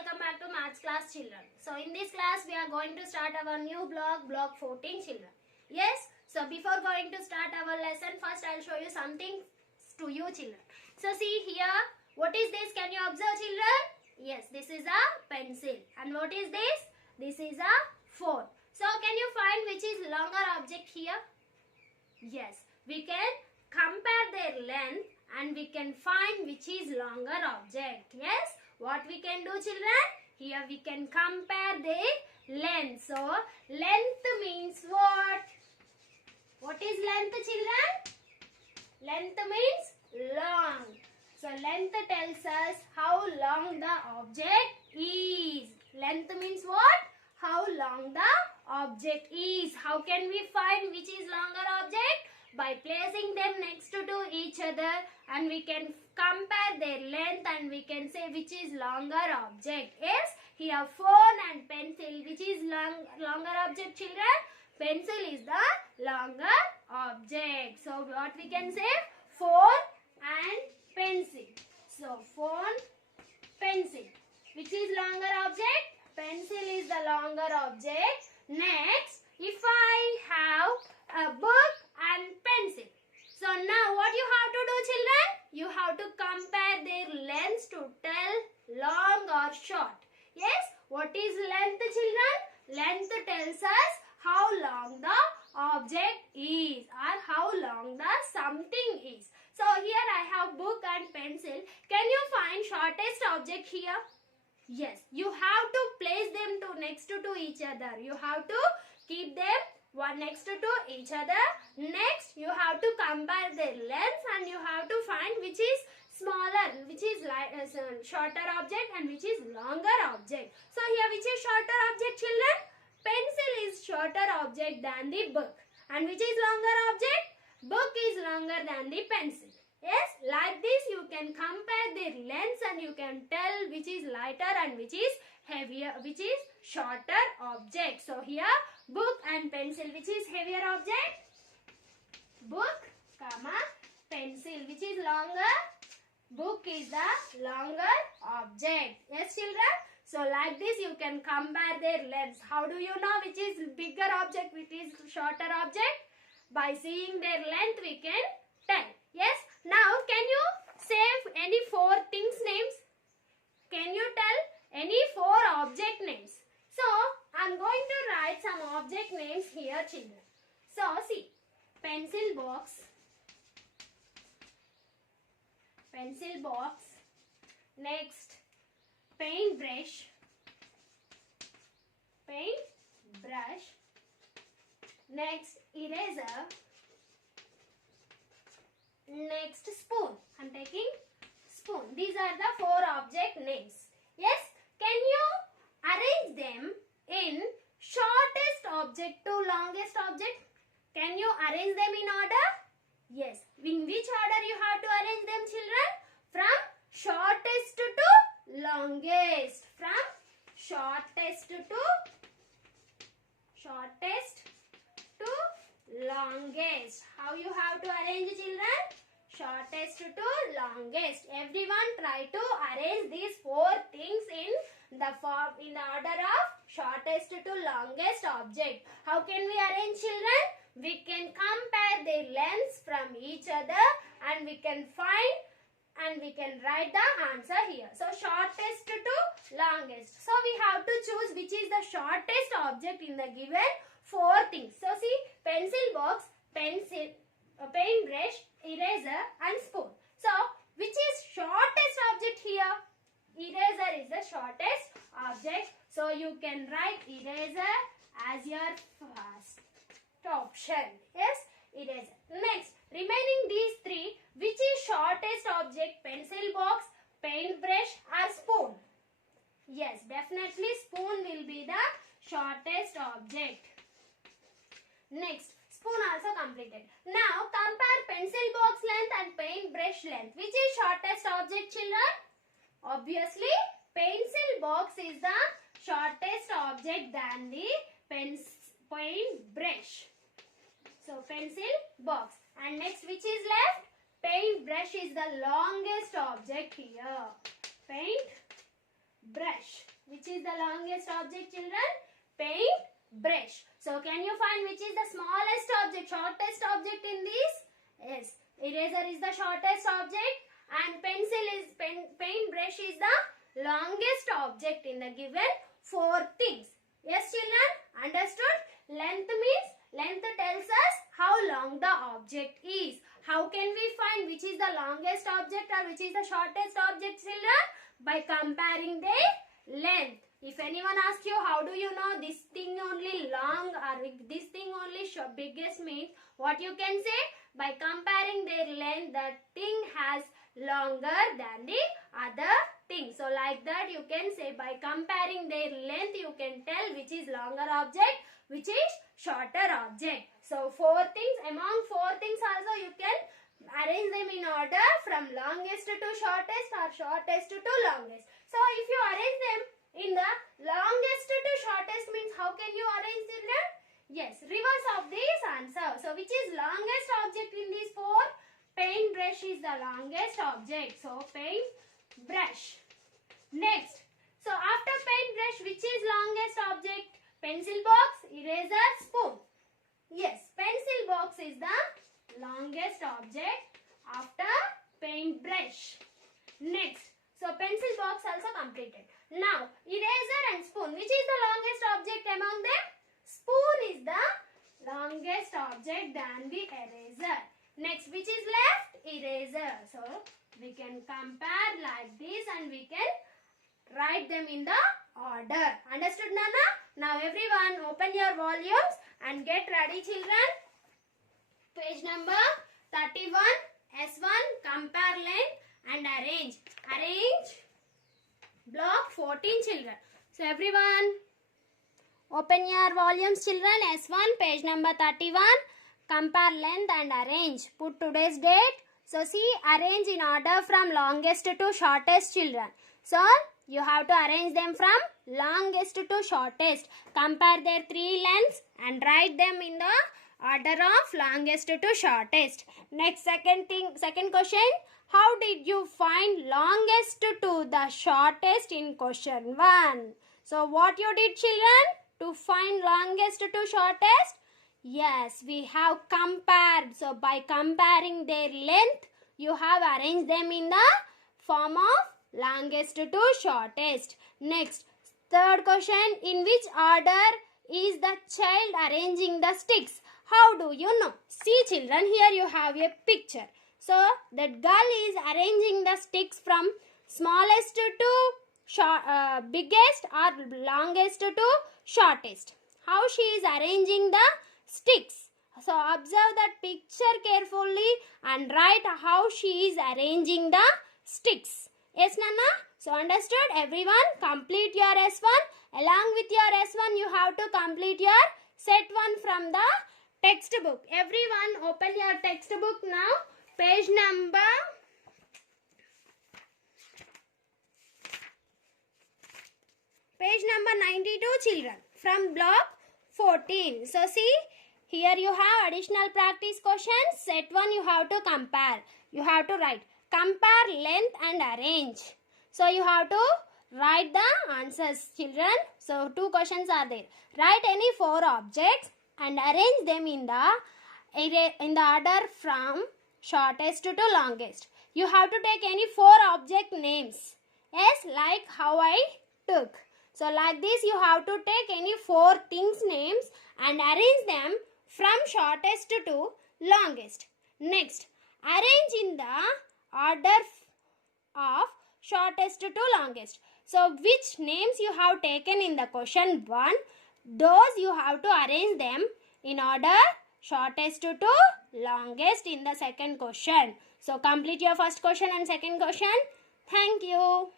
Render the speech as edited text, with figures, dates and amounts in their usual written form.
welcome back to maths class children. So in this class we are going to start our new block 14 children. Yes, so before going to start our lesson, first I'll show you something to you children. So see here, what is this? Can you observe children? Yes, this is a pencil. And what is this? This is a phone. So can you find which is longer object here? Yes, we can compare their length and we can find which is longer object. Yes, what we can do children? Here we can compare their length. So length means what? What is length children? Length means long. So length tells us how long the object is. Length means what? How long the object is. How can we find which is longer object? By placing them next to each other, and we can compare their length and we can say which is longer object. Yes, here phone and pencil, which is longer object children? Pencil is the longer object. So what we can say? Phone and pencil. So phone, pencil. Which is longer object? Pencil is the longer object. Next, if I have a book and pencil. So now what you have to do children? You have to compare their lengths to tell long or short. Yes, what is length children? Length tells us how long the object is or how long the something is. So here I have book and pencil. Can you find shortest object here? Yes, you have to place them next to each other. You have to keep them one next to each other. Next, you have to compare their lengths and you have to find which is smaller, which is shorter object and which is longer object. So here which is shorter object children? Pencil is shorter object than the book. And which is longer object? Book is longer than the pencil. Yes, like this you can compare their lengths and you can tell which is lighter and which is heavier, which is shorter object. So here book and pencil, which is heavier object? Book, comma, pencil, which is longer? Book is the longer object. Yes children? So like this you can compare their lengths. How do you know which is bigger object, which is shorter object? By seeing their length we can tell. Yes? Now can you say any four things names? Can you tell any four object names? So I am going to write some object names here children. So see, pencil box, next paintbrush, next eraser, next spoon. I am taking spoon. These are the four object names. Yes, can you arrange them in shortest object to longest object? Can you arrange them in order? Yes. In which order you have to arrange them children? From shortest to longest. From shortest to longest. How you have to arrange children? Shortest to longest. Everyone try to arrange these four things in the form, in the order of shortest to longest object. How can we arrange children? We can compare their lengths from each other and we can find and we can write the answer here. So shortest to longest. So we have to choose which is the shortest object in the given four things. So see, pencil box, pencil, paintbrush, eraser and spoon. So which is shortest object here? Eraser is the shortest object. So you can write eraser as your first option. Yes, eraser. Next, remaining these three, which is shortest object? Pencil box, paintbrush or spoon? Yes, definitely spoon will be the shortest object. Next, spoon also completed. Now compare pencil box length and paintbrush length. Which is shortest object children? Obviously, pencil box is the shortest object than the paintbrush. So pencil box. And next which is left? Paintbrush is the longest object here. Paint brush. Which is the longest object, children? Paint brush. So can you find which is the smallest object, shortest object in this? Yes, eraser is the shortest object and paint brush is the longest object in the given four things. Yes, children, understood? Length means length tells us how long the object is. How can we find which is the longest object or which is the shortest object, children? By comparing their length. If anyone asks you how do you know this thing only long or this thing only biggest means, what you can say? By comparing their length, that thing has longer than the other thing. So like that you can say by comparing their length you can tell which is longer object, which is shorter object. So four things, among four things also you can arrange them in order from longest to shortest or shortest to longest. So if you arrange them in the longest to shortest means how can you arrange children? Yes, reverse of this answer. So which is longest object in these four? Paint brush is the longest object. So paint brush. Next. So after paint brush, which is longest object? Pencil box, eraser, spoon. Yes, pencil box is the longest object after paint brush. Next. So pencil box also completed. Now eraser and spoon. Which is the longest object among them? Spoon is the longest object than the eraser. Next, which is left? Eraser. So we can compare like this and we can write them in the order. Understood, Nana? Now everyone open your volumes and get ready, children. Page number 31, S1, compare length and arrange. Arrange block 14, children. So everyone open your volumes, children. S1, page number 31, compare length and arrange. Put today's date. So see, arrange in order from longest to shortest, children. So you have to arrange them from longest to shortest. Compare their three lengths and write them in the order of longest to shortest. Next, second question. How did you find longest to the shortest in question 1? So what you did, children, to find longest to shortest? Yes, we have compared. So by comparing their length, you have arranged them in the form of longest to shortest. Next, third question. In which order is the child arranging the sticks? How do you know? See, children, here you have a picture. So that girl is arranging the sticks from smallest to biggest or longest to shortest. How she is arranging the sticks? So observe that picture carefully and write how she is arranging the sticks. Yes, Nana? So understood? Everyone complete your S1. Along with your S1 you have to complete your set 1 from the textbook. Everyone open your textbook now. Page number 92, children, from block 14. So see, here you have additional practice questions. Set 1 you have to compare. You have to write compare length and arrange. So you have to write the answers, children. So 2 questions are there. Write any 4 objects and arrange them in the order from shortest to longest. You have to take any 4 object names. Yes, like how I took. So like this you have to take any 4 things names and arrange them from shortest to longest. Next, arrange in the order of shortest to longest. So which names you have taken in the question 1, those you have to arrange them in order shortest to longest in the second question. So complete your first question and second question. Thank you.